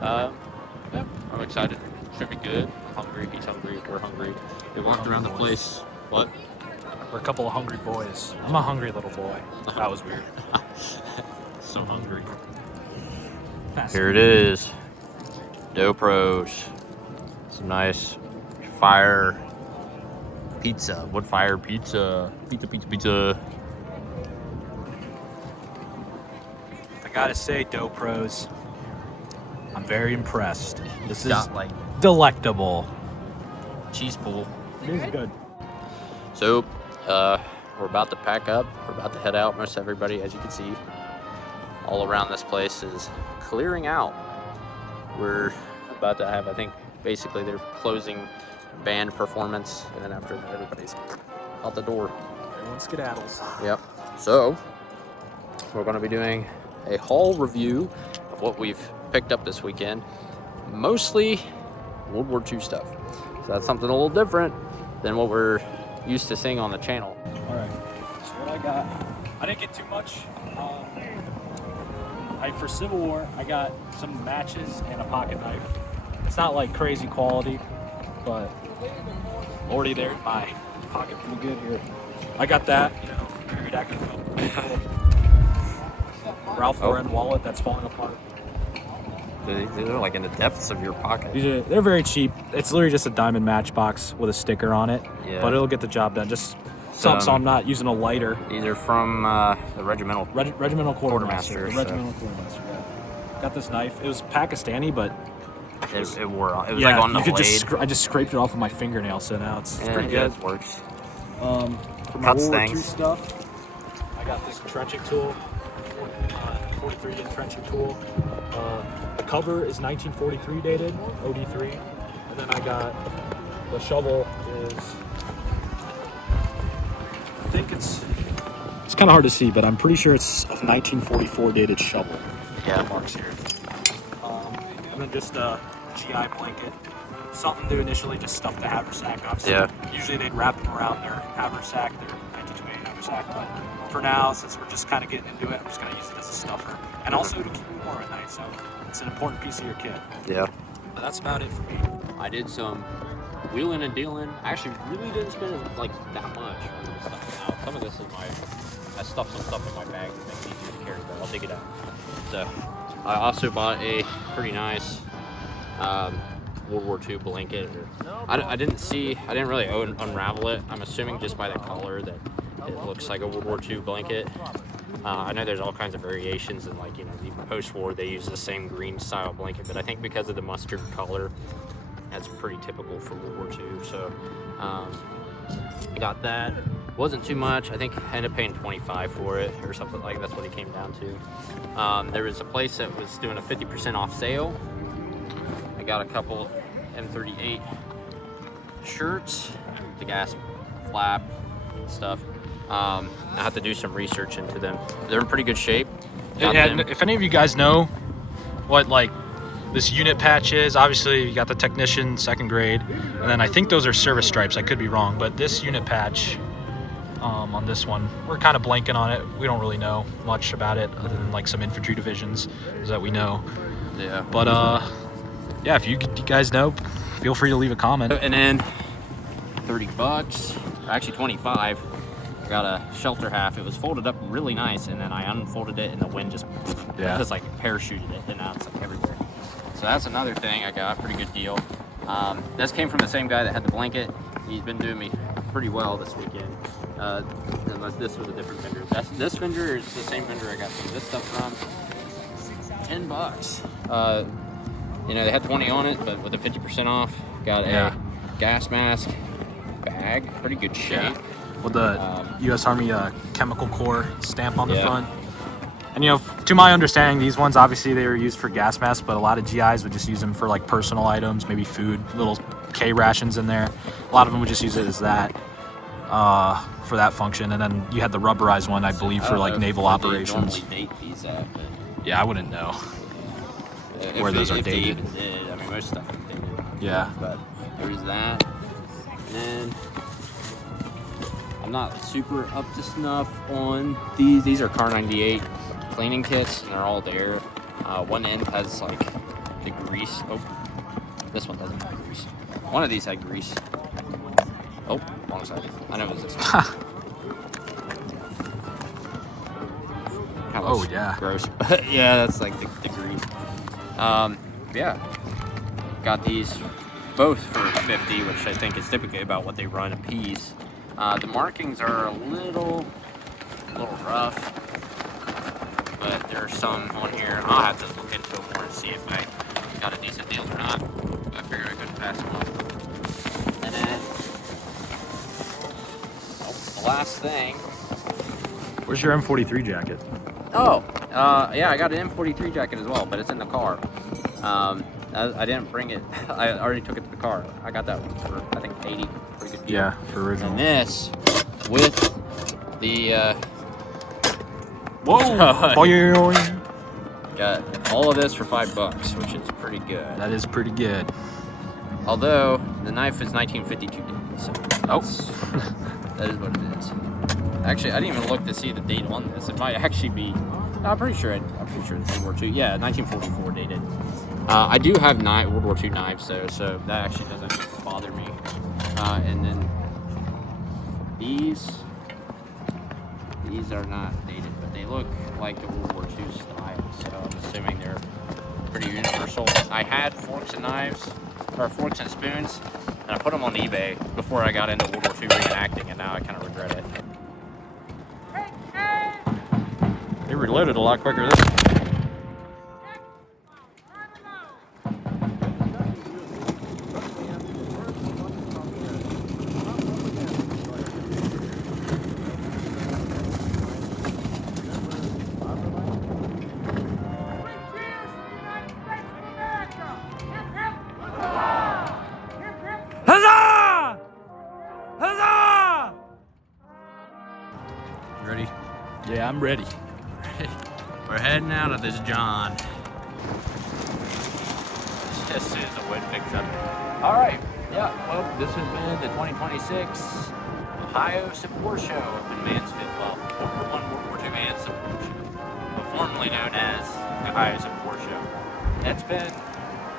Yeah, I'm excited. Should be good. I'm hungry. He's hungry. We're hungry. We walked around the place. What? We're a couple of hungry boys. I'm a hungry little boy. That was weird. So hungry. Here it is. Dough Pros. Some nice fire pizza. Wood fire pizza. Pizza. I gotta say, Dough Pros, I'm very impressed. This is got like delectable. Cheese pool. It is good. So, we're about to pack up. We're about to head out. Most everybody, as you can see, all around this place is clearing out. We're about to have, I think, basically their closing band performance, and then after that, everybody's out the door. Everyone skedaddles. Yep. So, we're going to be doing a haul review of what we've picked up this weekend. Mostly World War II stuff. So that's something a little different than what we're used to seeing on the channel. All right. So what I got, I didn't get too much. For Civil War, I got some matches and a pocket knife. It's not like crazy quality, but already there in my pocket pretty good here. I got that, very active. Ralph Lauren wallet that's falling apart. They're like in the depths of your pocket. They're very cheap. It's literally just a diamond matchbox with a sticker on it, but it'll get the job done. Just so I'm not using a lighter. Either from the regimental quartermaster. Regimental quartermaster. Yeah. Got this knife. It was Pakistani, but it wore off. It was like on the blade. I just scraped it off with my fingernail, so now it's pretty good. It works. For my World War II stuff, I got this trenching tool, 43-inch trenching tool. The cover is 1943 dated, OD3, and then I got the shovel is. I think it's kind of hard to see, but I'm pretty sure it's a 1944 dated shovel. Yeah. Marks here. And then just a GI blanket. Something to initially just stuff the haversack up. So usually they'd wrap them around their haversack, their 1928 haversack. But for now, since we're just kind of getting into it, I'm just going to use it as a stuffer. And also to keep you warm at night, so it's an important piece of your kit. Yeah. But that's about it for me. I did some wheeling and dealing. I actually really didn't spend like that much on this stuff. Now, some of this is I stuffed some stuff in my bag to make it easier to carry, but I'll dig it out. So, I also bought a pretty nice World War II blanket. I didn't really unravel it. I'm assuming just by the color that it looks like a World War II blanket. I know there's all kinds of variations, and like, even post-war they use the same green style blanket, but I think because of the mustard color, that's pretty typical for World War II. So I got that. Wasn't too much. I think I ended up paying $25 for it or something like that's what it came down to. There was a place that was doing a 50% off sale. I got a couple M38 shirts, the gas flap stuff. I have to do some research into them. They're in pretty good shape. And if any of you guys know what like this unit patch is. Obviously, you got the technician, 2nd grade, and then I think those are service stripes. I could be wrong, but this unit patch on this one, we're kind of blanking on it. We don't really know much about it other than like some infantry divisions that we know. Yeah. But yeah, if you guys know, feel free to leave a comment. And then $30, or actually 25. I got a shelter half. It was folded up really nice, and then I unfolded it, and the wind just like parachuted it, and now it's like everywhere. So that's another thing I got. Pretty good deal. This came from the same guy that had the blanket. He's been doing me pretty well this weekend. Unless this was a different vendor. This vendor is the same vendor I got this stuff from. $10. You know, they had 20 on it, but with a 50% off, got a gas mask bag, pretty good shape. Yeah. With the U.S. Army Chemical Corps stamp on the front. And you know, to my understanding, these ones, obviously they were used for gas masks, but a lot of GIs would just use them for like personal items, maybe food, little K rations in there. A lot of them would just use it as that, for that function. And then you had the rubberized one, I believe, for like naval operations. Date these yeah, I wouldn't know where those are dated. Even did. I mean, most stuff is dated. Yeah. But there's that. And then I'm not super up to snuff on these. These are Car 98 cleaning kits, and they're all there. One end has like the grease. Oh, this one doesn't have grease. One of these had grease. Oh, wrong side. I know it was this one. Oh yeah. Gross. Yeah, that's like the grease. Yeah. Got these both for 50, which I think is typically about what they run a piece. The markings are a little rough, but there are some on here. I'll have to look into it more and see if I got a decent deal or not. I figured I couldn't pass them up. And then, the last thing. Where's your M43 jacket? Oh, yeah, I got an M43 jacket as well, but it's in the car. I didn't bring it. I already took it to the car. I got that one for, I think, 80. Pretty good deal. Yeah, for original. And this, with the, Whoa! Got all of this for $5, which is pretty good. That is pretty good. Although, the knife is 1952 date, so that is what it is. Actually, I didn't even look to see the date on this. It might actually be, I'm pretty sure it's World War II. Yeah, 1944 dated. I do have World War II knives, though, so that actually doesn't bother me. And then these are not dated, but they look like the World War II style, so I'm assuming they're pretty universal. I had forks and knives, or forks and spoons, and I put them on eBay before I got into World War II reenacting, and now I kind of regret it. They reloaded a lot quicker this time. Huzzah! Huzzah! Ready? Yeah, I'm ready. We're heading out of this John. As soon as the wind picks up. All right. Yeah. Well, this has been the 2026 Ohio Civil War Show up in Mansfield. Well, World War I, World War II, and Civil War Show, but formerly known as the Ohio Civil War Show. It's been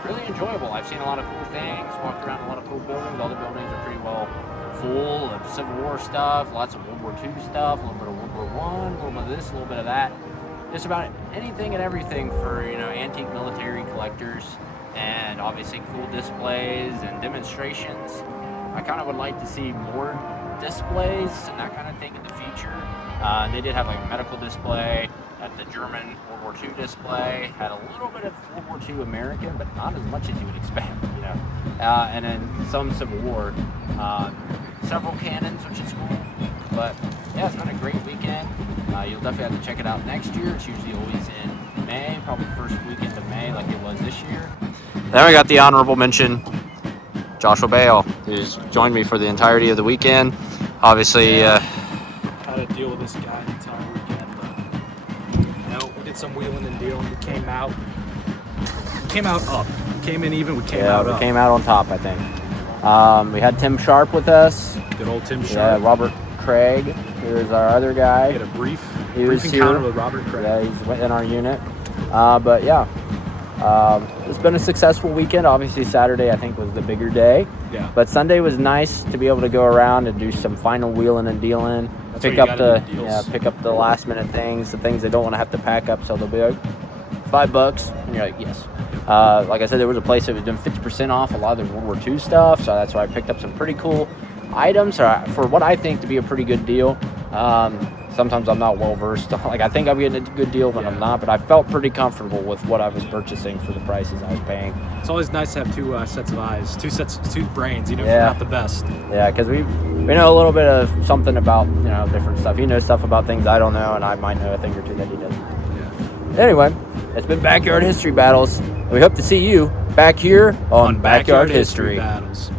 really enjoyable. I've seen a lot of cool things. Walked around a lot of cool buildings. All the buildings are pretty well full of Civil War stuff. Lots of World War II stuff. A little bit of World War I. A little bit of this. A little bit of that. Just about anything and everything for, you know, antique military collectors, and obviously cool displays and demonstrations. I kind of would like to see more displays and that kind of thing in the future. They did have like a medical display, had the German World War II display, had a little bit of World War II American, but not as much as you would expect, you know. And then some Civil War, several cannons, which is cool. But yeah, it's been a great weekend. You'll definitely have to check it out next year. It's usually always in May, probably first weekend of May like it was this year. Then we got the honorable mention, Joshua Bale, who's joined me for the entirety of the weekend. Obviously, Had to deal with this guy the entire weekend, but you know, we did some wheeling and dealing. We came out, came out up. Came in even. We came Yeah, out we up. came out on top, I think. We had Tim Sharp with us. Good old Tim Sharp. Yeah, Robert Craig. Here's our other guy. We had a brief He encounter with Robert Craig. Yeah, he's in our unit. But yeah, it's been a successful weekend. Obviously, Saturday I think was the bigger day. Yeah. But Sunday was nice to be able to go around and do some final wheeling and dealing. That's pick what up you the gotta do, deals. pick up the last minute things, the things they don't want to have to pack up. So they'll be like $5, and you're like, yes. Like I said, there was a place that was doing 50% off a lot of the World War II stuff. So that's why I picked up some pretty cool items for what I think to be a pretty good deal. Sometimes I'm not well versed. Like I think I'm getting a good deal, but I'm not. But I felt pretty comfortable with what I was purchasing for the prices I was paying. It's always nice to have two sets of eyes, two brains. If Yeah. you're not the best. Yeah, because we know a little bit of something about different stuff. He knows stuff about things I don't know, and I might know a thing or two that he doesn't. Yeah. Anyway, it's been Backyard History Battles. We hope to see you back here on Backyard History Battles.